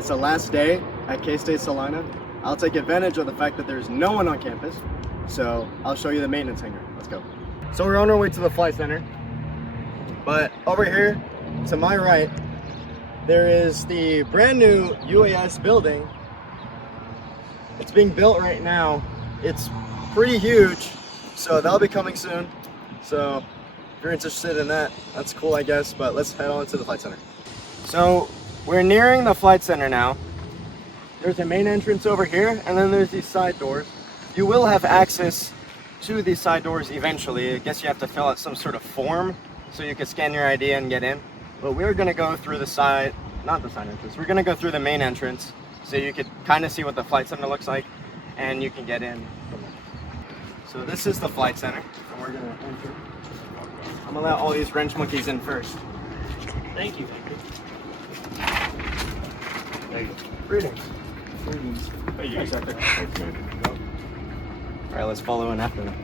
It's the last day at Kansas State Salina. I'll take advantage of the fact that there's no one on campus, so I'll show you the maintenance hangar. Let's go. So we're on our way to the flight center, but over here to my right, there is the brand new UAS building. It's being built right now. It's pretty huge, so that'll be coming soon. So if you're interested in that, that's cool, I guess, but let's head on to the flight center. So we're nearing the flight center now. There's a main entrance over here, and then there's these side doors. You will have access to these side doors eventually. I guess you have to fill out some sort of form so you can scan your ID and get in. But we're gonna go through the side, not the side entrance, we're gonna go through the main entrance so you could kind of see what the flight center looks like and you can get in from there. So this is the flight center, and we're gonna enter. I'm gonna let all these wrench monkeys in first. Thank you. There you go. Greetings. Hey, you guys. All right, let's follow in after them.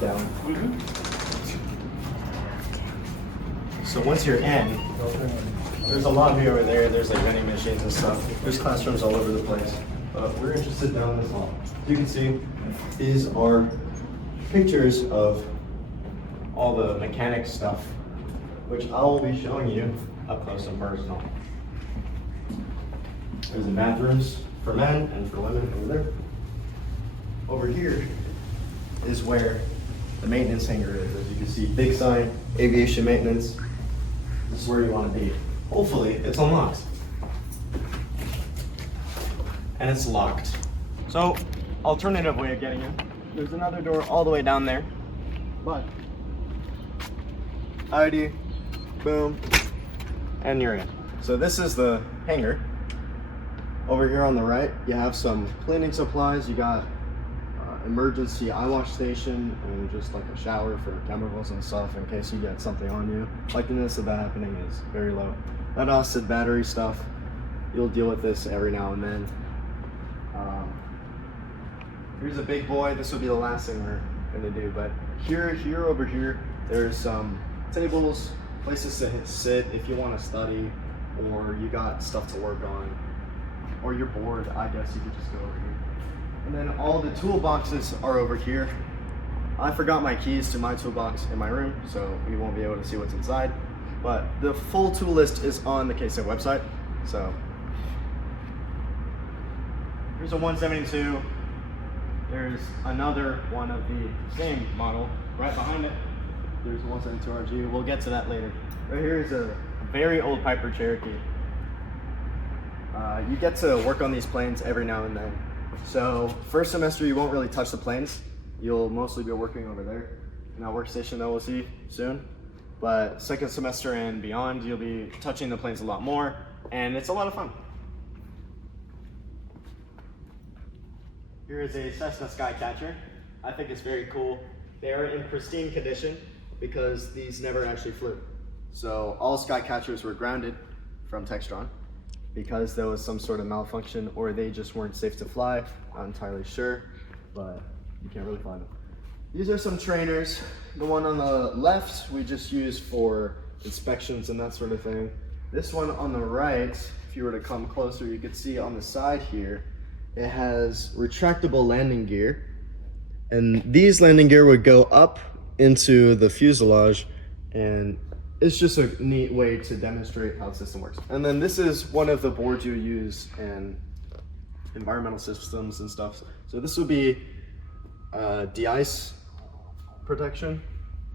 Down. So once you're in, there's a lobby over there. There's like vending machines and stuff. There's classrooms all over the place. We're interested down this hall. You can see these are pictures of all the mechanic stuff, which I will be showing you up close and personal. There's the bathrooms for men and for women over there. Over here is where the maintenance hangar is. As you can see, big sign, aviation maintenance. This is where you want to be. Hopefully, it's unlocked. And it's locked. So, alternative way of getting in. There's another door all the way down there. But ID, boom, and you're in. So this is the hangar. Over here on the right, you have some cleaning supplies. You got emergency eye wash station and just like a shower for chemicals and stuff in case you get something on you. Likeliness of that happening is very low. Lead acid battery stuff, you'll deal with this every now and then. Here's a big boy. This will be the last thing we're gonna do, but over here, there's some tables, places to sit if you want to study, or you got stuff to work on, or you're bored, I guess you could just go over here. And then all the toolboxes are over here. I forgot my keys to my toolbox in my room, so we won't be able to see what's inside. But the full tool list is on the KSA website. So here's a 172. There's another one of the same model right behind it. There's a 172 RG. We'll get to that later. Right here is a very old Piper Cherokee. You get to work on these planes every now and then. So first semester you won't really touch the planes. You'll mostly be working over there in that workstation that we'll see soon. But second semester and beyond, you'll be touching the planes a lot more, and it's a lot of fun. Here is a Cessna Skycatcher. I think it's very cool. They are in pristine condition because these never actually flew. So all Skycatchers were grounded from Textron because there was some sort of malfunction or they just weren't safe to fly. Not entirely sure, but you can't really fly them. These are some trainers. The one on the left we just use for inspections and that sort of thing. This one on the right, if you were to come closer, you could see on the side here, it has retractable landing gear. And these landing gear would go up into the fuselage, and it's just a neat way to demonstrate how the system works. And then this is one of the boards you use in environmental systems and stuff. So this would be de-ice protection.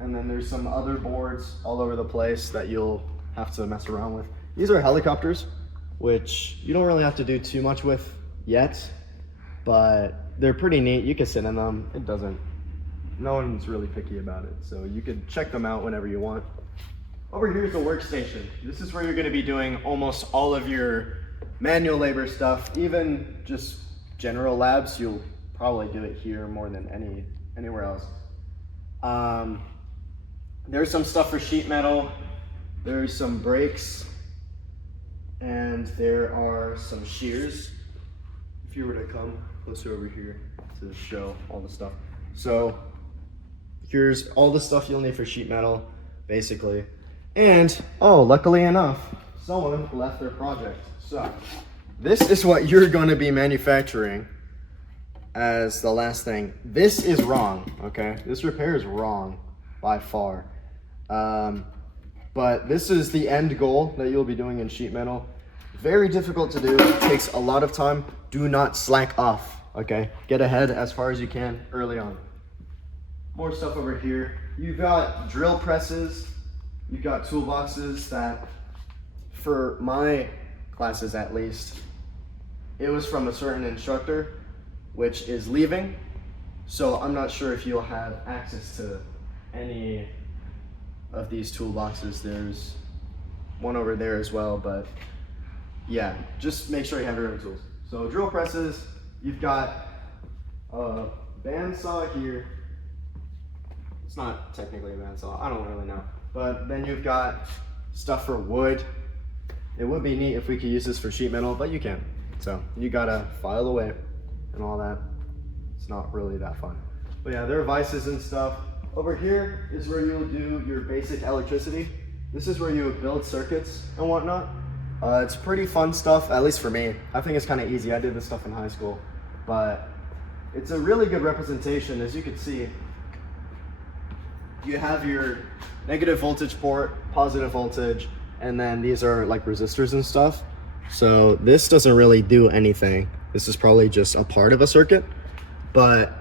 And then there's some other boards all over the place that you'll have to mess around with. These are helicopters, which you don't really have to do too much with yet, but they're pretty neat. You can sit in them. No one's really picky about it, so you could check them out whenever you want. Over here is the workstation. This is where you're going to be doing almost all of your manual labor stuff, even just general labs. You'll probably do it here more than anywhere else. There's some stuff for sheet metal. There's some brakes, and there are some shears. If you were to come closer over here to show all the stuff. So here's all the stuff you'll need for sheet metal, basically. And, oh, luckily enough, someone left their project. So, this is what you're going to be manufacturing as the last thing. This is wrong, okay? This repair is wrong by far. But this is the end goal that you'll be doing in sheet metal. Very difficult to do, it takes a lot of time. Do not slack off, okay? Get ahead as far as you can early on. More stuff over here. You've got drill presses, you've got toolboxes that, for my classes at least, it was from a certain instructor, which is leaving. So I'm not sure if you'll have access to any of these toolboxes. There's one over there as well, but yeah, just make sure you have your own tools. So drill presses, you've got a bandsaw here. It's not technically a bandsaw, I don't really know. But then you've got stuff for wood. It would be neat if we could use this for sheet metal, but you can't. So you gotta file away and all that. It's not really that fun. But yeah, there are vices and stuff. Over here is where you'll do your basic electricity. This is where you build circuits and whatnot. It's pretty fun stuff, at least for me. I think it's kind of easy. I did this stuff in high school, but it's a really good representation. As you can see, you have your negative voltage port, positive voltage, and then these are like resistors and stuff. So this doesn't really do anything. This is probably just a part of a circuit, but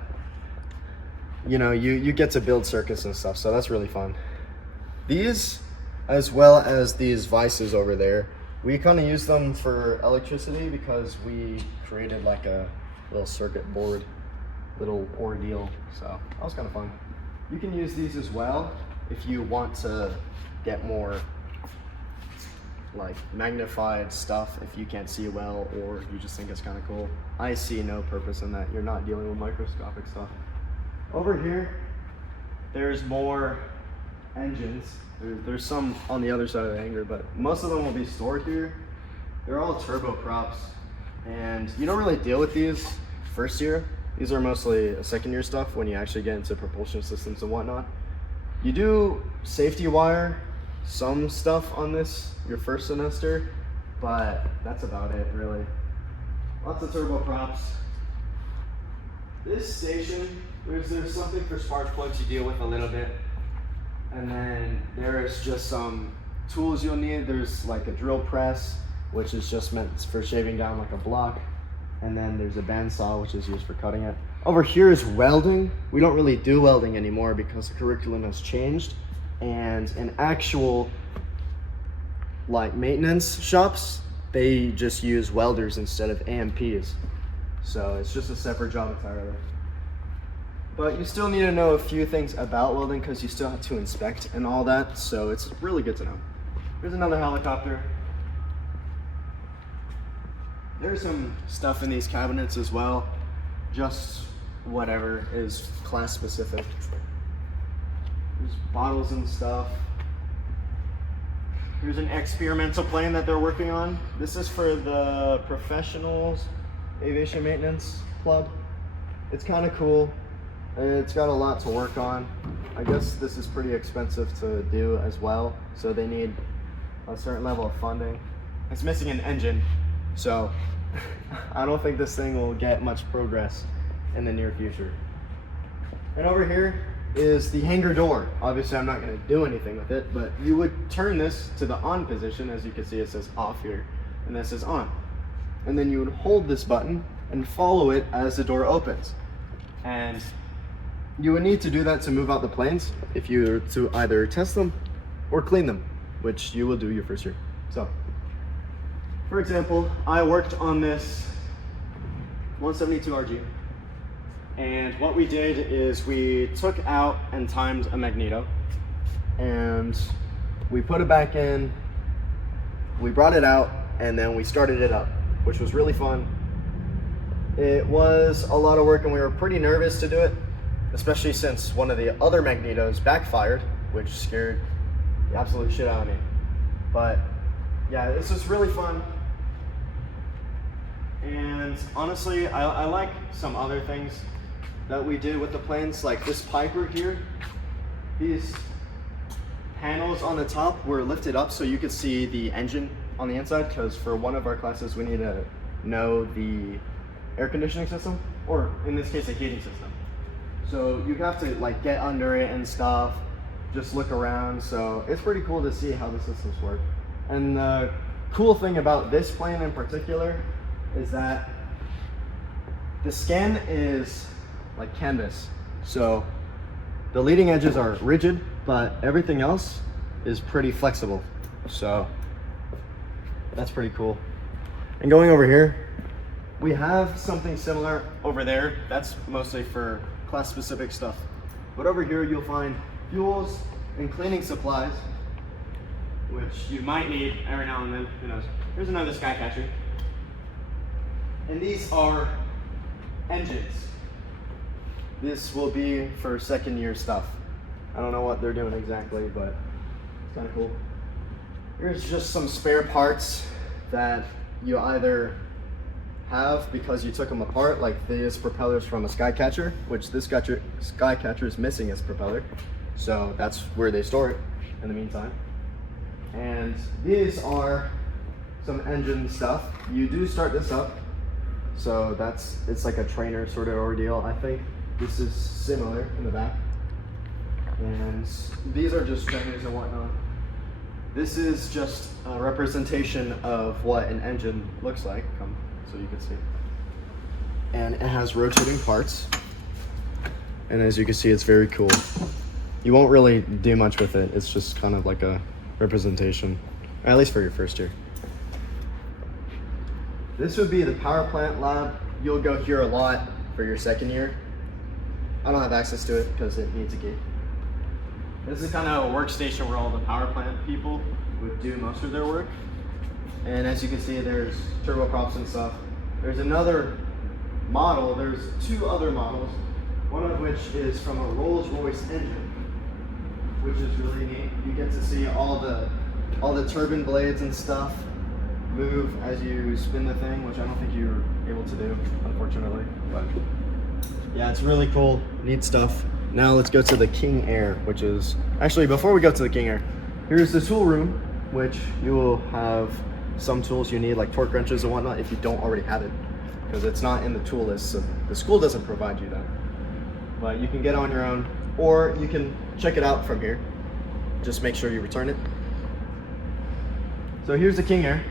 you know, you get to build circuits and stuff, so that's really fun. These, as well as these vices over there, we kind of use them for electricity because we created like a little circuit board, little ordeal, so that was kind of fun. You can use these as well if you want to get more like magnified stuff if you can't see well, or you just think it's kind of cool. I see no purpose in that. You're not dealing with microscopic stuff. Over here, there's more engines. There's some on the other side of the hangar, but most of them will be stored here. They're all turboprops, and you don't really deal with these first year. These are mostly second year stuff when you actually get into propulsion systems and whatnot. You do safety wire some stuff on this your first semester, but that's about it really. Lots of turboprops. This station, there's something for spark plugs you deal with a little bit. And then there's just some tools you'll need. There's like a drill press, which is just meant for shaving down like a block. And then there's a bandsaw, which is used for cutting it. Over here is welding. We don't really do welding anymore because the curriculum has changed. And in actual like maintenance shops, they just use welders instead of AMPs. So it's just a separate job entirely. But you still need to know a few things about welding because you still have to inspect and all that, so it's really good to know. Here's another helicopter. There's some stuff in these cabinets as well, just whatever is class specific. There's bottles and stuff. Here's an experimental plane that they're working on. This is for the professionals aviation maintenance club. It's kind of cool. It's got a lot to work on. I guess this is pretty expensive to do as well, so they need a certain level of funding. It's missing an engine, so I don't think this thing will get much progress in the near future. And over here is the hangar door. Obviously I'm not going to do anything with it, but you would turn this to the on position. As you can see, it says off here, and this is on. And then you would hold this button and follow it as the door opens. And you would need to do that to move out the planes if you were to either test them or clean them, which you will do your first year. So, for example, I worked on this 172 RG, and what we did is we took out and timed a magneto, and we put it back in, we brought it out, and then we started it up, which was really fun. It was a lot of work and we were pretty nervous to do it, especially since one of the other magnetos backfired, which scared the absolute shit out of me. But yeah, this was really fun. And honestly, I like some other things that we did with the planes, like this Piper here. These panels on the top were lifted up so you could see the engine on the inside, because for one of our classes we need to know the air conditioning system, or in this case a heating system. So you have to like get under it and stuff, just look around. So it's pretty cool to see how the systems work. And the cool thing about this plane in particular is that the skin is like canvas. So the leading edges are rigid, but everything else is pretty flexible. So that's pretty cool. And going over here, we have something similar over there. That's mostly for class specific stuff. But over here you'll find fuels and cleaning supplies, which you might need every now and then, who knows. Here's another Skycatcher. And these are engines. This will be for second year stuff. I don't know what they're doing exactly, but it's kind of cool. Here's just some spare parts that you either have because you took them apart, like these propellers from a Skycatcher, which this Skycatcher is missing its propeller. So that's where they store it in the meantime. And these are some engine stuff. You do start this up. So it's like a trainer sort of ordeal. I think this is similar in the back. And these are just trainers and whatnot. This is just a representation of what an engine looks like, so you can see. And it has rotating parts. And as you can see, it's very cool. You won't really do much with it. It's just kind of like a representation, at least for your first year. This would be the power plant lab. You'll go here a lot for your second year. I don't have access to it because it needs a key. This is kind of a workstation where all the power plant people would do most of their work. And as you can see, there's turboprops and stuff. There's another model, there's two other models, one of which is from a Rolls-Royce engine, which is really neat. You get to see all the turbine blades and stuff move as you spin the thing, which I don't think you're able to do, unfortunately. But yeah, it's really cool, neat stuff. Now let's go to the King Air, which is, actually before we go to the King Air, here's the tool room, which you will have some tools you need, like torque wrenches and whatnot, if you don't already have it, because it's not in the tool list, so the school doesn't provide you that. But you can get on your own, or you can check it out from here. Just make sure you return it. So here's the King Air.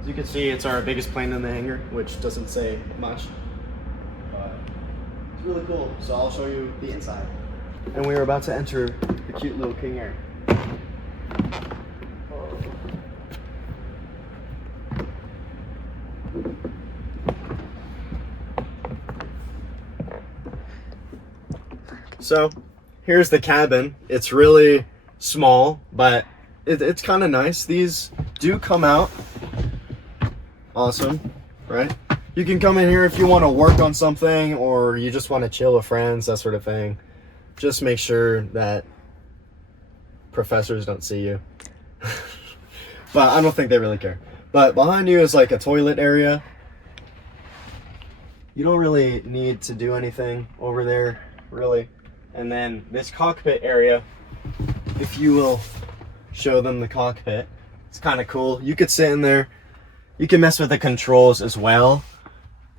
As you can see, it's our biggest plane in the hangar, which doesn't say much. It's really cool, so I'll show you the inside. And we are about to enter the cute little King Air. So here's the cabin. It's really small, but it's kind of nice. These do come out awesome, right? You can come in here if you want to work on something, or you just want to chill with friends, that sort of thing. Just make sure that professors don't see you. But I don't think they really care. But behind you is like a toilet area. You don't really need to do anything over there, really. And then this cockpit area, if you will show them the cockpit, it's kind of cool. You could sit in there. You can mess with the controls as well.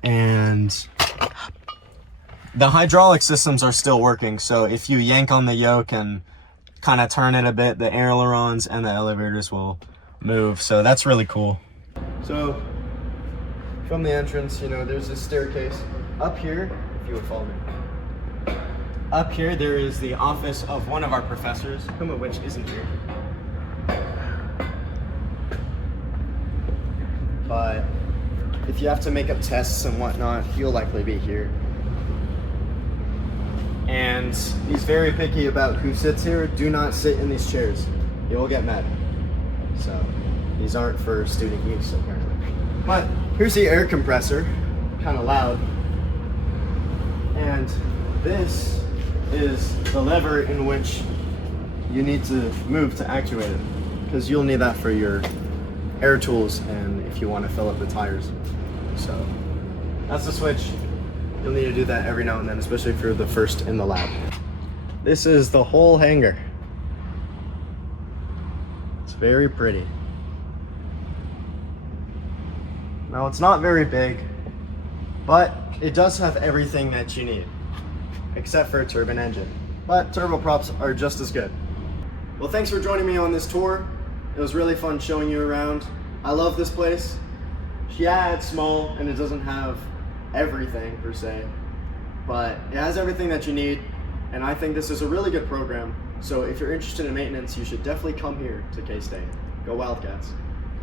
And the hydraulic systems are still working. So if you yank on the yoke and kind of turn it a bit, the ailerons and the elevators will move. So that's really cool. So from the entrance, you know, there's this staircase. Up here, if you would follow me. Up here, there is the office of one of our professors, whom of which isn't here. But if you have to make up tests and whatnot, he'll likely be here. And he's very picky about who sits here. Do not sit in these chairs. You will get mad. So these aren't for student use, apparently. But here's the air compressor, kind of loud. And this is the lever in which you need to move to actuate it, because you'll need that for your air tools and if you want to fill up the tires. So that's the switch. You'll need to do that every now and then, especially if you're the first in the lab. This is the whole hangar. It's very pretty. Now it's not very big, but it does have everything that you need, except for a turbine engine. But turboprops are just as good. Well, thanks for joining me on this tour. It was really fun showing you around. I love this place. Yeah, it's small and it doesn't have everything per se, but it has everything that you need, and I think this is a really good program. So if you're interested in maintenance, you should definitely come here to K-State. Go Wildcats.